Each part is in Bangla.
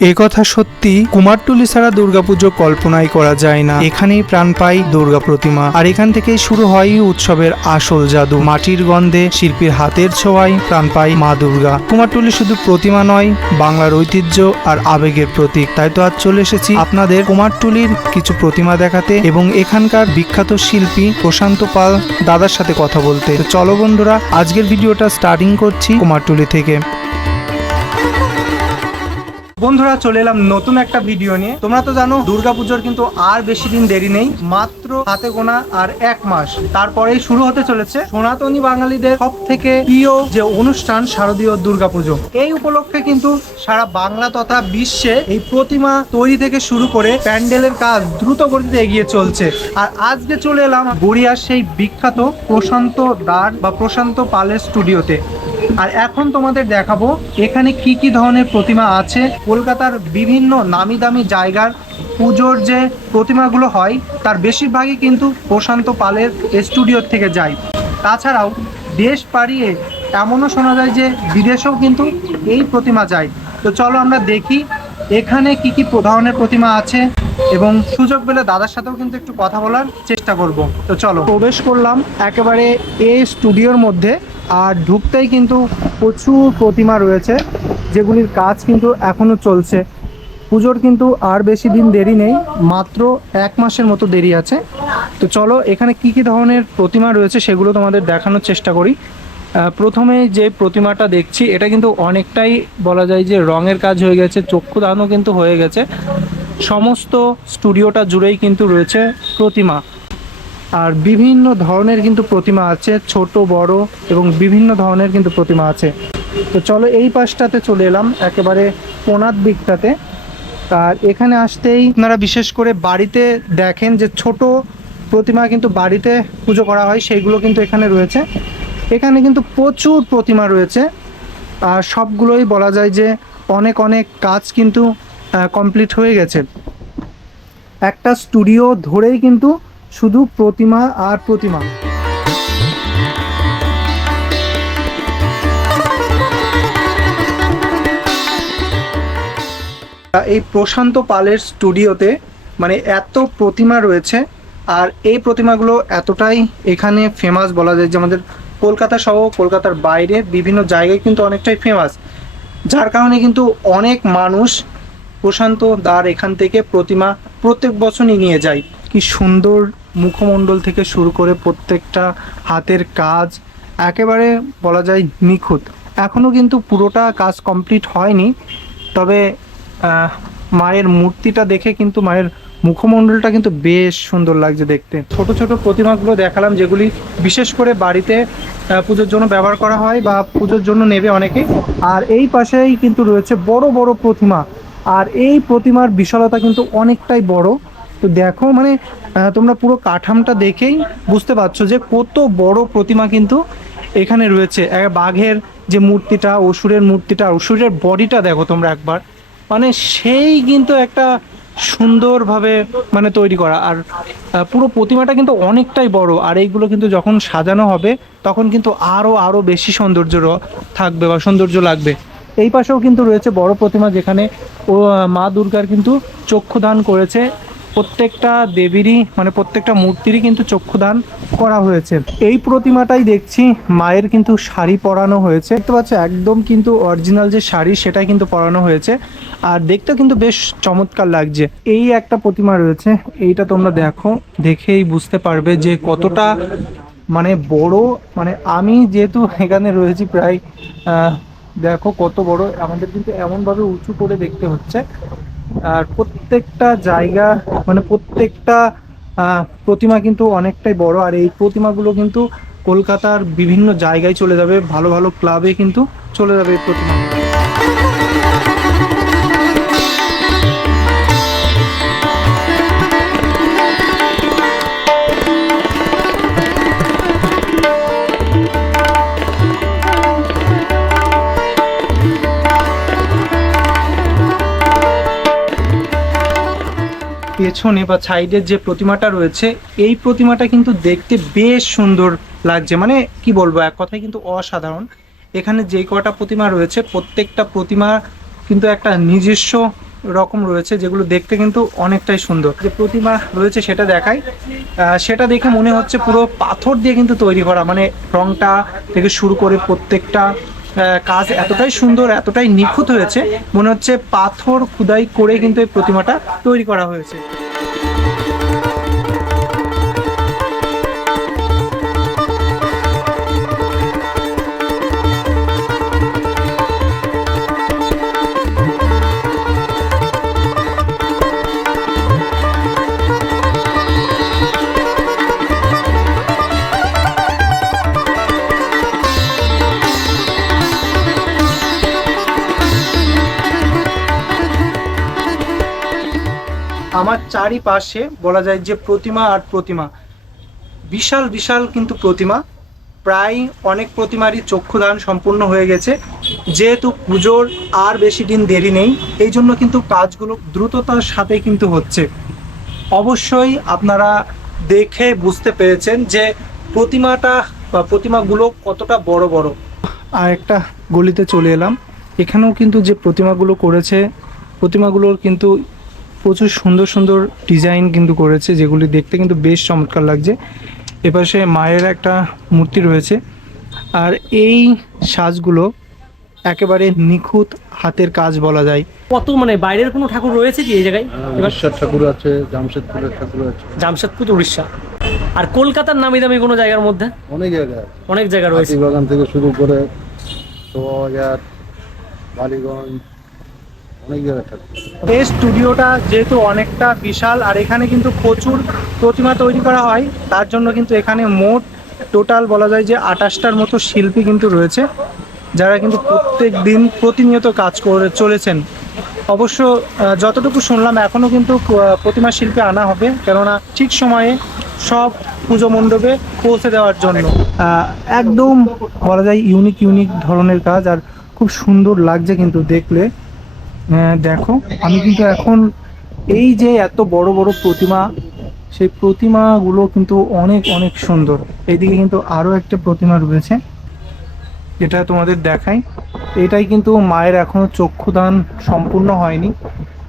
এ কথা সত্যি, কুমারটুলি ছাড়া দুর্গাপুজো কল্পনাই করা যায় না। এখানেই প্রাণ পাই দুর্গা প্রতিমা। আর এখান থেকেই শুরু হয় উৎসবের আসল জাদু। মাটির গন্ধে শিল্পীর হাতের ছোঁয়ায় প্রাণ পাই মা দুর্গা। কুমারটুলি শুধু প্রতিমা নয়, বাংলার ঐতিহ্য আর আবেগের প্রতীক। তাই তো আজ চলে এসেছি আপনাদের কুমারটুলির কিছু প্রতিমা দেখাতে এবং এখানকার বিখ্যাত শিল্পী প্রশান্ত পাল দাদার সাথে কথা বলতে। চলো বন্ধুরা, আজকের ভিডিওটা স্টার্টিং করছি কুমারটুলি থেকে। বন্ধুরা, চলে এলাম নতুন একটা ভিডিও নিয়ে। তোমরা তো জানো, দুর্গাপুজোর কিন্তু আর বেশি দিন দেরি নেই, মাত্র হাতে গোনা আর এক মাস। তারপরেই শুরু হতে চলেছে সনাতনী বাঙালিদের সব থেকে প্রিয় যে অনুষ্ঠান, শারদীয় দুর্গাপুজো। এই উপলক্ষে কিন্তু সারা বাংলা তথা বিশ্বে এই প্রতিমা তৈরি থেকে শুরু করে প্যান্ডেলের কাজ দ্রুত গতিতে এগিয়ে চলছে। আর আজকে চলে এলাম গড়িয়ার সেই বিখ্যাত প্রশান্ত দার বা প্রশান্ত পালের স্টুডিওতে আর এখন তোমাদের দেখাবো এখানে কি কি ধরনের প্রতিমা আছে। কলকাতার বিভিন্ন নামি দামি জায়গার পুজোর যে প্রতিমাগুলো হয়, তার বেশিরভাগই কিন্তু প্রশান্ত পালের স্টুডিও থেকে যায়। তাছাড়াও দেশ পাড়িয়ে এমনও শোনা যায় যে বিদেশেও কিন্তু এই প্রতিমা যায়। তো চলো আমরা দেখি এখানে কি কি ধরনের প্রতিমা আছে। এবং সুযোগ পেলে দাদার সাথেও কিন্তু একটু কথা বলার চেষ্টা করব। তো চলো। প্রবেশ করলাম একেবারে এই স্টুডিওর মধ্যে, আর ঢুকতেই কিন্তু প্রচুর প্রতিমা রয়েছে, যেগুলির কাজ কিন্তু এখনও চলছে। পুজোর কিন্তু আর বেশি দিন দেরি নেই, মাত্র এক মাসের মতো দেরি আছে। তো চলো, এখানে কি কি ধরনের প্রতিমা রয়েছে সেগুলো তোমাদের দেখানোর চেষ্টা করি। প্রথমে যে প্রতিমাটা দেখছি, এটা কিন্তু অনেকটাই বলা যায় যে রঙের কাজ হয়ে গেছে, চক্ষুদানও কিন্তু হয়ে গেছে। সমস্ত স্টুডিওটা জুড়েই কিন্তু রয়েছে প্রতিমা। আর বিভিন্ন ধরনের কিন্তু প্রতিমা আছে, ছোট, বড় এবং বিভিন্ন ধরনের কিন্তু প্রতিমা আছে। তো চলো এই পাশটাতে চলে এলাম, একেবারে কোনার দিকটাতে। আর এখানে আসতেই আপনারা বিশেষ করে বাড়িতে দেখেন যে ছোট প্রতিমা কিন্তু বাড়িতে পুজো করা হয়, সেইগুলো কিন্তু এখানে রয়েছে। এখানে কিন্তু প্রচুর প্রতিমা রয়েছে। আর সবগুলোই বলা যায় যে অনেক অনেক কাজ কিন্তু কমপ্লিট হয়ে গেছে। একটা স্টুডিও ধরেই কিন্তু শুধু প্রতিমা আর প্রতিমা। এই প্রশান্ত পালের স্টুডিওতে মানে এত প্রতিমা রয়েছে, আর এই প্রতিমাগুলো এতটাই এখানে ফেমাস বলা যায় যে আমাদের কলকাতা সহ কলকাতার বাইরে বিভিন্ন জায়গায় কিন্তু অনেকটাই ফেমাস যার কারণে কিন্তু অনেক মানুষ প্রশান্ত দ্বার এখান থেকে প্রতিমা প্রত্যেক বছরই নিয়ে যায়। কি সুন্দর মুখমণ্ডল থেকে শুরু করে প্রত্যেকটা হাতের কাজ, একেবারে বলা যায় নিখুঁত। এখনও কিন্তু পুরোটা কাজ কমপ্লিট হয়নি, তবে মায়ের মূর্তিটা দেখে কিন্তু মায়ের মুখমণ্ডলটা কিন্তু বেশ সুন্দর লাগছে দেখতে। ছোট ছোট প্রতিমাগুলো দেখালাম যেগুলি বিশেষ করে বাড়িতে পুজোর জন্য ব্যবহার করা হয় বা পুজোর জন্য নেবে অনেকে। আর এই পাশেই কিন্তু রয়েছে বড় বড় প্রতিমা আর এই প্রতিমার বিশালতা কিন্তু অনেকটাই বড়। তো দেখো মানে তোমরা পুরো কাঠামটা দেখেই বুঝতে পারছ যে কত বড় প্রতিমা কিন্তু এখানে রয়েছে। বাঘের যে মূর্তিটা, অসুরের মূর্তিটা, অসুরের বডিটা দেখো তোমরা একবার। মানে সেই কিন্তু একটা সুন্দরভাবে মানে তৈরি করা। আর পুরো প্রতিমাটা কিন্তু অনেকটাই বড়। আর এইগুলো কিন্তু যখন সাজানো হবে, তখন কিন্তু আরও আরও বেশি সৌন্দর্য থাকবে বা সৌন্দর্য লাগবে। এই পাশেও কিন্তু রয়েছে বড় প্রতিমা যেখানে মা দুর্গার কিন্তু চক্ষুদান করেছে। প্রত্যেকটা দেবীরই মানে প্রত্যেকটা মূর্তিরই কিন্তু চক্ষুদান করা হয়েছে। এই প্রতিমাটাই দেখছি মায়ের কিন্তু শাড়ি পরানো হয়েছে। দেখতে পাচ্ছ, একদম কিন্তু অরিজিনাল যে শাড়ি, সেটাই কিন্তু পরানো হয়েছে। আর দেখতে কিন্তু বেশ চমৎকার লাগছে। এই একটা প্রতিমা রয়েছে, এইটা তোমরা দেখো, দেখেই বুঝতে পারবে যে কতটা মানে বড় মানে আমি যেহেতু এখানে রয়েছি প্রায় দেখো কত বড়, আমাদের কিন্তু এমনভাবে উঁচু করে দেখতে হচ্ছে। আর প্রত্যেকটা জায়গা মানে প্রত্যেকটা প্রতিমা কিন্তু অনেকটাই বড়। আর এই প্রতিমাগুলো কিন্তু কলকাতার বিভিন্ন জায়গায় চলে যাবে, ভালো ভালো ক্লাবে কিন্তু চলে যাবে এই প্রতিমা পেছনে বা সাইডের যে প্রতিমাটা রয়েছে, এই প্রতিমাটা কিন্তু দেখতে বেশ সুন্দর লাগছে। মানে কি বলব, এক কথায় কিন্তু অসাধারণ। এখানে যে কটা প্রতিমা রয়েছে, প্রত্যেকটা প্রতিমা কিন্তু একটা নিজস্ব রকম রয়েছে, যেগুলো দেখতে কিন্তু অনেকটাই সুন্দর। যে প্রতিমা রয়েছে সেটা দেখাই। সেটা দেখে মনে হচ্ছে পুরো পাথর দিয়ে কিন্তু তৈরি করা। মানে রংটা থেকে শুরু করে প্রত্যেকটা কাজ এতটাই সুন্দর, এতটাই নিখুঁত হয়েছে, মনে হচ্ছে পাথর খুদাই করে কিন্তু এই প্রতিমাটা তৈরি করা হয়েছে। আমার চারিপাশে বলা যায় যে প্রতিমা আর প্রতিমা। বিশাল বিশাল কিন্তু প্রতিমা। প্রায় অনেক প্রতিমারই চক্ষুদান সম্পূর্ণ হয়ে গেছে। যেহেতু পুজোর আর বেশি দিন দেরি নেই, এই জন্য কিন্তু কাজগুলো দ্রুততার সাথে কিন্তু হচ্ছে। অবশ্যই আপনারা দেখে বুঝতে পেরেছেন যে প্রতিমাটা বা প্রতিমাগুলো কতটা বড় বড়। আর একটা গলিতে চলে এলাম। এখানেও কিন্তু যে প্রতিমাগুলো করেছে, প্রতিমাগুলোর কিন্তু প্রচুর সুন্দর সুন্দর ডিজাইন কিন্তু করেছে যেগুলি দেখতে কিন্তু বেশ চমৎকার লাগছে। এপাশে মায়ের একটা মূর্তি রয়েছে আর এই সাজগুলো একেবারে নিখুঁত হাতের কাজ বলা যায়। কত মানে বাইরের কোনো ঠাকুর রয়েছে কি এই জায়গায়? এবার ঈশ্বর ঠাকুর আছে জামশেদপুরের ঠাকুর আছে। জামশেদপুর উড়িষ্যা। আর কলকাতার নামি দামি কোনো জায়গার মধ্যে? অনেক জায়গা অনেক জায়গা রয়েছে। বাগান থেকে শুরু করে বালিগঞ্জ এই স্টুডিওটা যেহেতু অনেকটা বিশাল, আর এখানে কিন্তু প্রচুর প্রতিমা তৈরি করা হয়, তার জন্য কিন্তু এখানে মোট টোটাল বলা যায় যে আটাশটার মতো শিল্পী কিন্তু রয়েছে, যারা কিন্তু প্রত্যেক দিন প্রতিনিয়ত কাজ করে চলেছেন। অবশ্য যতটুকু শুনলাম এখনও কিন্তু প্রতিমা শিল্পী আনা হবে, কেননা ঠিক সময়ে সব পুজো মণ্ডপে পৌঁছে দেওয়ার জন্য। একদম বলা যায় ইউনিক ইউনিক ধরনের কাজ, আর খুব সুন্দর লাগছে কিন্তু দেখলে। দেখো, আমি কিন্তু এখন এই যে এত বড় বড় প্রতিমা, সেই প্রতিমাগুলো কিন্তু অনেক অনেক সুন্দর। এইদিকে কিন্তু আরও একটা প্রতিমা রয়েছে, যেটা তোমাদের দেখাই। এটাই কিন্তু মায়ের এখনও চক্ষুদান সম্পূর্ণ হয়নি,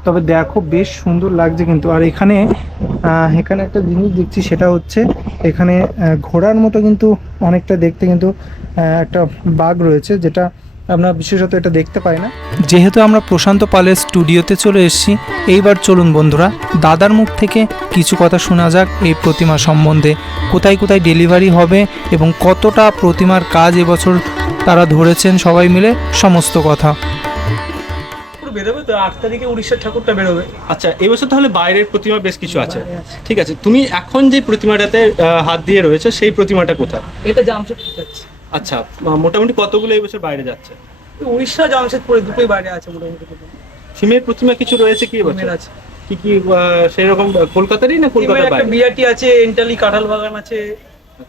তবে দেখো, বেশ সুন্দর লাগছে কিন্তু। আর এখানে এখানে একটা জিনিস দেখছি, সেটা হচ্ছে এখানে ঘোড়ার মতো কিন্তু অনেকটা দেখতে কিন্তু একটা বাঘ রয়েছে, যেটা আমরা বিশেষত এটা দেখতে পাই না। যেহেতু আমরা প্রশান্ত পালের স্টুডিওতে চলে এসেছি এইবার চলুন বন্ধুরা দাদার মুখ থেকে কিছু কথা শোনা যাক এই প্রতিমা সম্বন্ধে। কোথায় কোথায় ডেলিভারি হবে এবং কতটা প্রতিমার কাজ এবছর তারা ধরেছেন সবাই মিলে সমস্ত কথা। বেরোবে তো আট তারিখে উড়িষ্যার ঠাকুরটা বেরোবে। আচ্ছা এবছর তাহলে বাইরের প্রতিমা বেশ কিছু আছে। ঠিক আছে তুমি এখন যে প্রতিমাটাতে হাত দিয়ে রয়েছে সেই প্রতিমাটা কোথায়? এটা জামশেদপুর আচ্ছা মোটামুটি কতগুলো এবছর বাইরে যাচ্ছে? উড়িষ্যা জামশেদপুরে দুটোই বাইরে আছে মোটামুটি থিমের প্রতিমা কিছু রয়েছে কি থিমের আছে। কি কি সেই রকম কলকাতারই না কলকাতার একটা বাইরে? বিআরটি আছে এন্টালি কাঁঠাল বাগান আছে।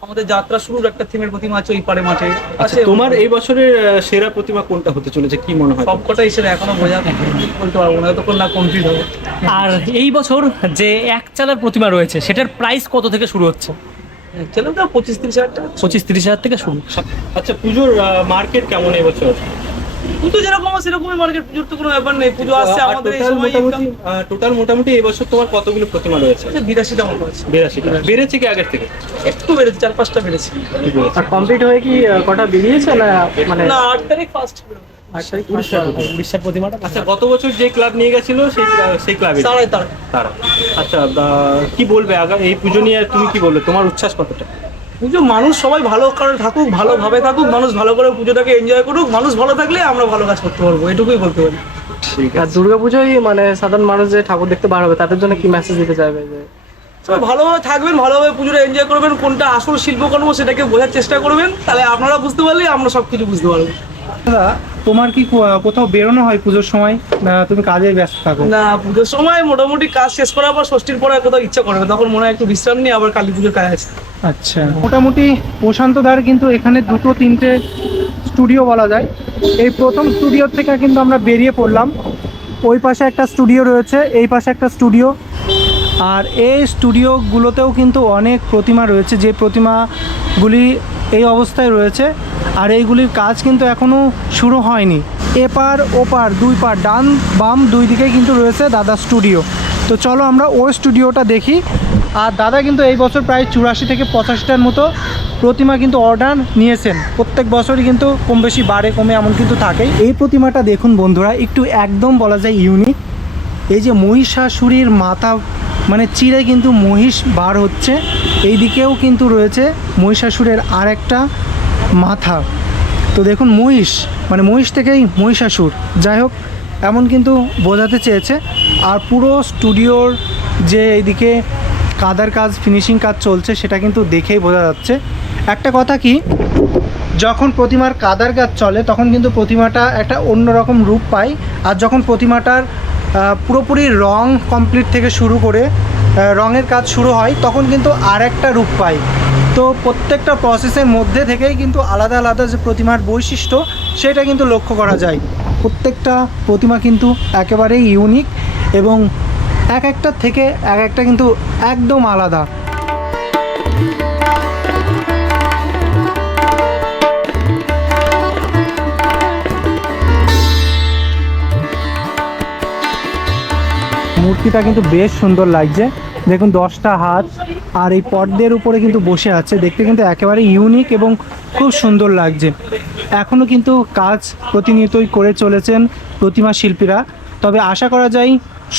আমাদের যাত্রা শুরুর একটা থিমের প্রতিমা আছে ওই পারে মাঠে। আচ্ছা আছে। তোমার এই বছরের সেরা প্রতিমা কোনটা হতে চলেছে? কি মনে হয়? সব কটা হিসেবে এখনও বোঝা বলতে পারব না যতক্ষণ না কমপ্লিট হবে। আর এই বছর যে এক চালার প্রতিমা রয়েছে সেটার প্রাইস কত থেকে শুরু হচ্ছে? তো পঁচিশ তিরিশ হাজার টাকা। পঁচিশ তিরিশ হাজার থেকে শুরু। আচ্ছা পুজোর মার্কেট কেমন এবছর পুজো যেরকম আছে সেরকমই মার্কেট পুজোর তো কোনো ব্যাপার নেই। পুজো আসছে আমাদের এই টোটাল সময় মোটামুটি টোটাল মোটামুটি এবছর তোমার কতগুলো প্রতিমা রয়েছে? বিরাশিটা মতো আছে। বিরাশিটা বেড়েছে কি আগের থেকে? একটু বেড়েছে চার পাঁচটা বেড়েছে। আর কমপ্লিট হয়ে কি কটা বেরিয়েছে না মানে না আট তারিখ ফার্স্ট উড়িষ্যার উড়িষ্যার প্রতিমাটা আচ্ছা গত বছর যে ক্লাব নিয়ে গেছিল সেই সেই ক্লাবে তারাই তারা আচ্ছা কি বলবে আগামী এই পুজো নিয়ে তুমি কি বলবে? তোমার উচ্ছ্বাস কতটা? পুজো মানুষ সবাই ভালো করে থাকুক ভালোভাবে থাকুক মানুষ ভালো করে পুজোটাকে এনজয় করুক মানুষ ভালো থাকলে আমরা ভালো কাজ করতে পারব এটুকুই বলতে পারি। ঠিক আর দুর্গাপুজোয় মানে সাধারণ মানুষ যে ঠাকুর দেখতে বার হবে তাদের জন্য কি মেসেজ দিতে চাইবে যে সবাই ভালোভাবে থাকবেন ভালোভাবে পুজোটা এনজয় করবেন কোনটা আসল শিল্পকর্ম সেটাকে বোঝার চেষ্টা করবেন তাহলে আপনারা বুঝতে পারলে আমরা সব কিছু বুঝতে পারব। দাদা তোমার কি কোথাও বেরোনো হয় পুজোর সময়? না তুমি কাজে ব্যস্ত থাকো। না পুজোর সময় মোটামুটি কাজ শেষ করার পর ষষ্ঠীর পরে কোথাও ইচ্ছা করে না তখন মনে হয় একটু বিশ্রাম নিয়ে আবার কালী পুজোর কাজ আছে। আচ্ছা মোটামুটি প্রশান্ত দার কিন্তু এখানে দুটো তিনটে স্টুডিও বলা যায়। এই প্রথম স্টুডিও থেকে কিন্তু আমরা বেরিয়ে পড়লাম। ওই পাশে একটা স্টুডিও রয়েছে এই পাশে একটা স্টুডিও আর এই স্টুডিওগুলোতেও কিন্তু অনেক প্রতিমা রয়েছে, যে প্রতিমাগুলি এই অবস্থায় রয়েছে, আর এইগুলির কাজ কিন্তু এখনও শুরু হয়নি। এপার, ওপার, দুই পার, ডান, বাম, দুই দিকে কিন্তু রয়েছে দাদা স্টুডিও। তো চলো আমরা ওই স্টুডিওটা দেখি। আর দাদা কিন্তু এই বছর প্রায় চুরাশি থেকে পঁচাশিটার মতো প্রতিমা কিন্তু অর্ডার নিয়েছেন। প্রত্যেক বছরই কিন্তু কম বেশি বাড়ে, কমে এমন কিন্তু থাকেই। এই প্রতিমাটা দেখুন বন্ধুরা, একটু একদম বলা যায় ইউনিক এই যে মহিষাসুরীর মাথা মানে চিরে কিন্তু মহিষ বার হচ্ছে। এই দিকেও কিন্তু রয়েছে মহিষাসুরের আর একটা মাথা। তো দেখুন, মহিষ মানে মহিষ থেকেই মহিষাসুর। যাই হোক, এমন কিন্তু বোঝাতে চেয়েছে। আর পুরো স্টুডিওর যে এইদিকে কাদার কাজ ফিনিশিং কাজ চলছে, সেটা কিন্তু দেখেই বোঝা যাচ্ছে। একটা কথা কি, যখন প্রতিমার কাদার কাজ চলে, তখন কিন্তু প্রতিমাটা একটা অন্যরকম রূপ পায়। আর যখন প্রতিমাটার পুরোপুরি রং কমপ্লিট থেকে শুরু করে রঙের কাজ শুরু হয়, তখন কিন্তু আর একটা রূপ পায় তো প্রত্যেকটা প্রসেসের মধ্যে থেকেই কিন্তু আলাদা আলাদা যে প্রতিমার বৈশিষ্ট্য, সেটা কিন্তু লক্ষ্য করা যায়। প্রত্যেকটা প্রতিমা কিন্তু একেবারেই ইউনিক এবং এক একটার থেকে এক একটা কিন্তু একদম আলাদা। মূর্তিটা কিন্তু বেশ সুন্দর লাগছে। দেখুন, দশটা হাত, আর এই পর্দের উপরে কিন্তু বসে আছে। দেখতে কিন্তু একেবারে ইউনিক এবং খুব সুন্দর লাগছে। এখনও কিন্তু কাজ প্রতিনিয়তই করে চলেছেন প্রতিমা শিল্পীরা। তবে আশা করা যায়,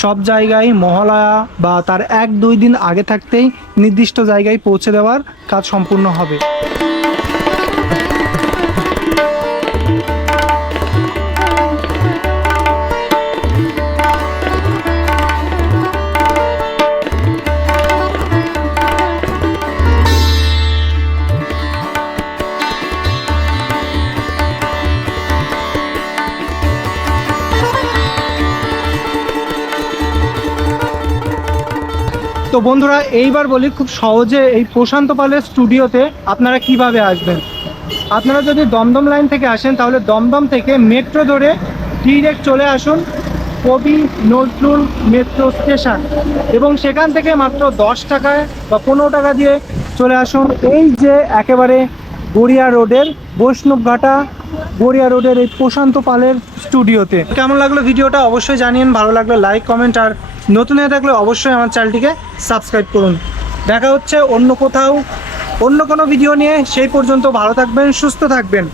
সব জায়গায় মহালয়া বা তার এক দুই দিন আগে থাকতেই নির্দিষ্ট জায়গায় পৌঁছে দেওয়ার কাজ সম্পূর্ণ হবে। বন্ধুরা, এইবার বলি খুব সহজে এই প্রশান্ত পালের স্টুডিওতে আপনারা কীভাবে আসবেন? আপনারা যদি দমদম লাইন থেকে আসেন, তাহলে দমদম থেকে মেট্রো ধরে ডিরেক্ট চলে আসুন কবি নজরুল মেট্রো স্টেশন এবং সেখান থেকে মাত্র দশ টাকায় বা পনেরো টাকা দিয়ে চলে আসুন। এই যে একেবারে গড়িয়া রোডের বৈষ্ণবঘাটা গড়িয়া রোডের এই প্রশান্ত পালের স্টুডিওতে। কেমন লাগল ভিডিওটা অবশ্যই জানিয়েন, ভালো লাগল লাইক কমেন্ট আর নতুন হয়ে থাকলে অবশ্যই আমার চ্যানেলটিকে সাবস্ক্রাইব করুন। দেখা হচ্ছে অন্য কোথাও, অন্য কোনো ভিডিও নিয়ে, সেই পর্যন্ত ভালো থাকবেন, সুস্থ থাকবেন।